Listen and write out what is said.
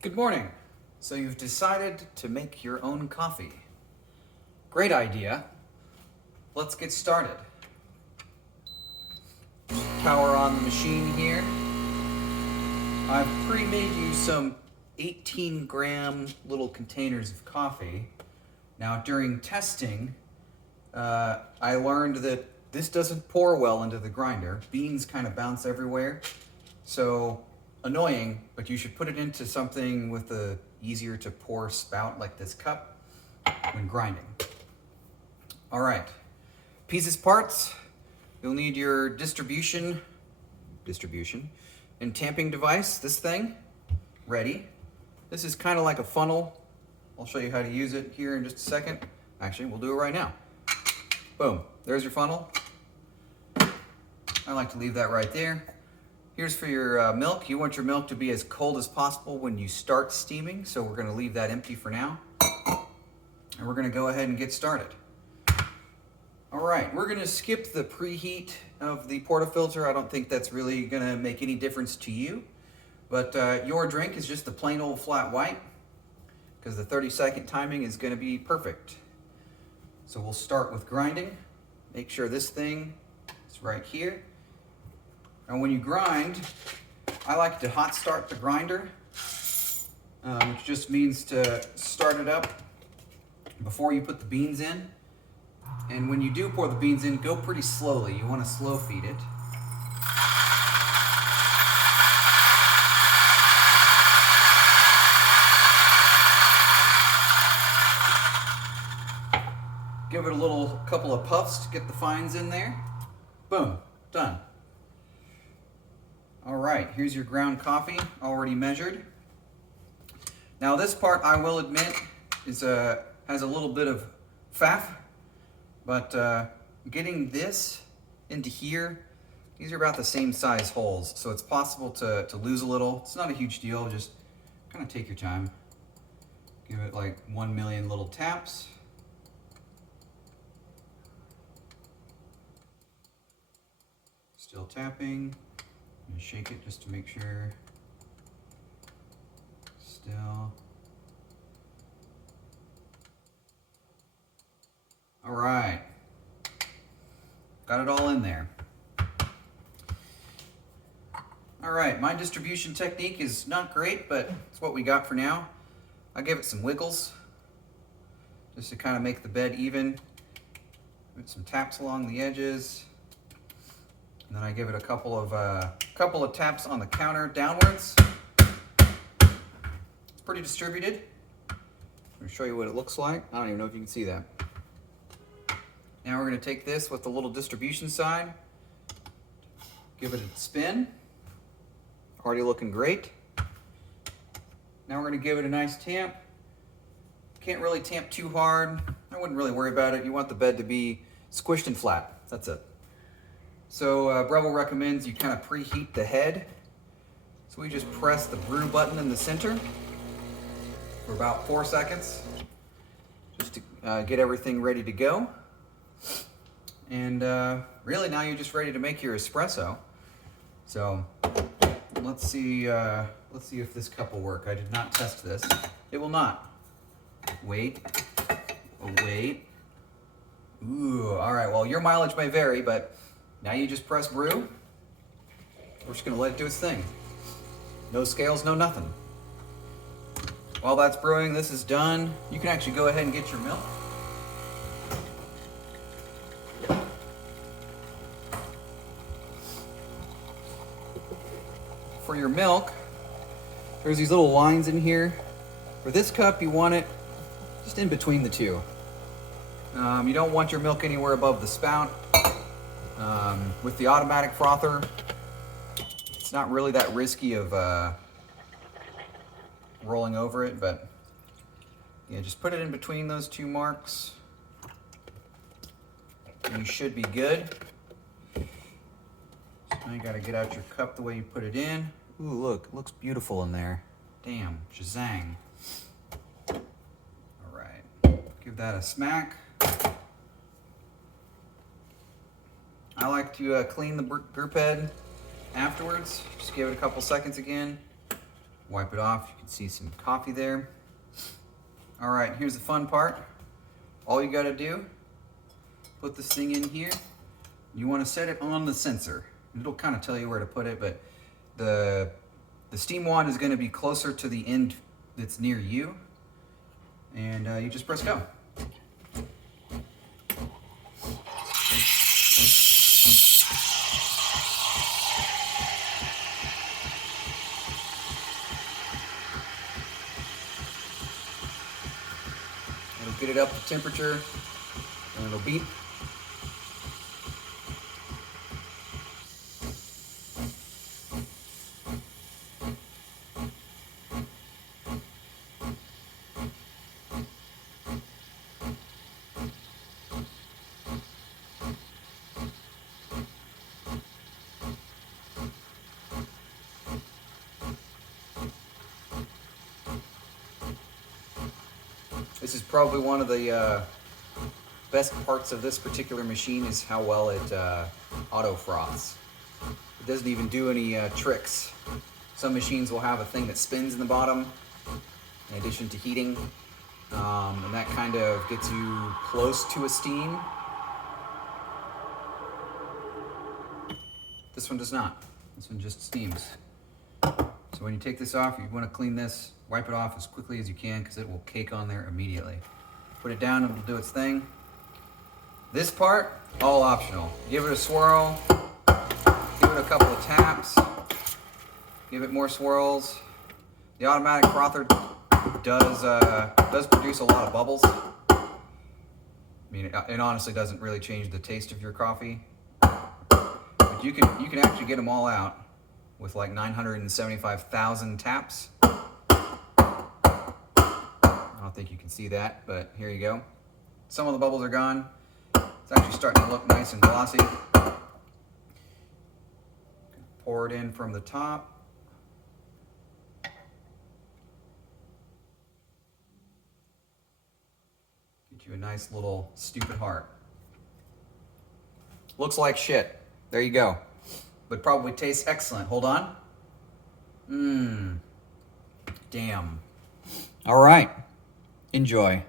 Good morning. So you've decided to make your own coffee. Great idea. Let's get started. Power on the machine here. I've pre-made you some 18-gram little containers of coffee. Now during testing, I learned that this doesn't pour well into the grinder. Beans kind of bounce everywhere. So annoying, but you should put it into something with a easier to pour spout like this cup when grinding. All right, pieces, parts. You'll need your distribution and tamping device, this thing, ready. This is kind of like a funnel. I'll show you how to use it here in just a second. Actually, we'll do it right now. Boom, there's your funnel. I like to leave that right there. Here's for your milk. You want your milk to be as cold as possible when you start steaming, so we're gonna leave that empty for now. And we're gonna go ahead and get started. All right, we're gonna skip the preheat of the portafilter. I don't think that's really gonna make any difference to you, but your drink is just the plain old flat white, because the 30-second timing is gonna be perfect. So we'll start with grinding. Make sure this thing is right here. And when you grind, I like to hot start the grinder, which just means to start it up before you put the beans in. And when you do pour the beans in, go pretty slowly. You want to slow feed it. Give it a couple of puffs to get the fines in there. Boom, done. All right, here's your ground coffee, already measured. Now this part, I will admit, has a little bit of faff, but getting this into here, these are about the same size holes, so it's possible to lose a little. It's not a huge deal, just kind of take your time. Give it like 1 million little taps. Still tapping. And shake it just to make sure. Still. All right. Got it all in there. All right, my distribution technique is not great, but it's what we got for now. I'll give it some wiggles just to kind of make the bed even. Put some taps along the edges. And then I give it a couple of taps on the counter downwards. It's pretty distributed. I'm going to show you what it looks like. I don't even know if you can see that. Now we're going to take this with the little distribution side, give it a spin. Already looking great. Now we're going to give it a nice tamp. Can't really tamp too hard. I wouldn't really worry about it. You want the bed to be squished and flat. That's it. So Breville recommends you kind of preheat the head. So we just press the brew button in the center for about 4 seconds, just to get everything ready to go. And really now you're just ready to make your espresso. So let's see if this cup will work. I did not test this. It will not. Wait. Oh, wait. Ooh, all right, well, your mileage may vary, but now you just press brew. We're just gonna let it do its thing. No scales, no nothing. While that's brewing, this is done. You can actually go ahead and get your milk. For your milk, there's these little lines in here. For this cup, you want it just in between the two. You don't want your milk anywhere above the spout. With the automatic frother, it's not really that risky of rolling over it, but yeah, just put it in between those two marks. And you should be good. Now you gotta get out your cup the way you put it in. Ooh, look, it looks beautiful in there. Damn, shazang. All right, give that a smack. I like to clean the group head afterwards. Just give it a couple seconds again. Wipe it off. You can see some coffee there. All right, here's the fun part. All you gotta do, put this thing in here. You wanna set it on the sensor. It'll kind of tell you where to put it, but the steam wand is gonna be closer to the end that's near you. And you just press go. It'll get it up to temperature and it'll beep. This is probably one of the best parts of this particular machine is how well it auto froths. It doesn't even do any tricks. Some machines will have a thing that spins in the bottom in addition to heating, and that kind of gets you close to a steam. This one does not. This one just steams. So when you take this off, you want to clean this, wipe it off as quickly as you can because it will cake on there immediately. Put it down and it'll do its thing. This part, all optional. Give it a swirl, give it a couple of taps, give it more swirls. The automatic frother does produce a lot of bubbles. I mean, it honestly doesn't really change the taste of your coffee. But you can actually get them all out with like 975,000 taps. I don't think you can see that, but here you go. Some of the bubbles are gone. It's actually starting to look nice and glossy. Pour it in from the top. Get you a nice little stupid heart. Looks like shit. There you go. But probably tastes excellent. Hold on. Damn. All right. Enjoy.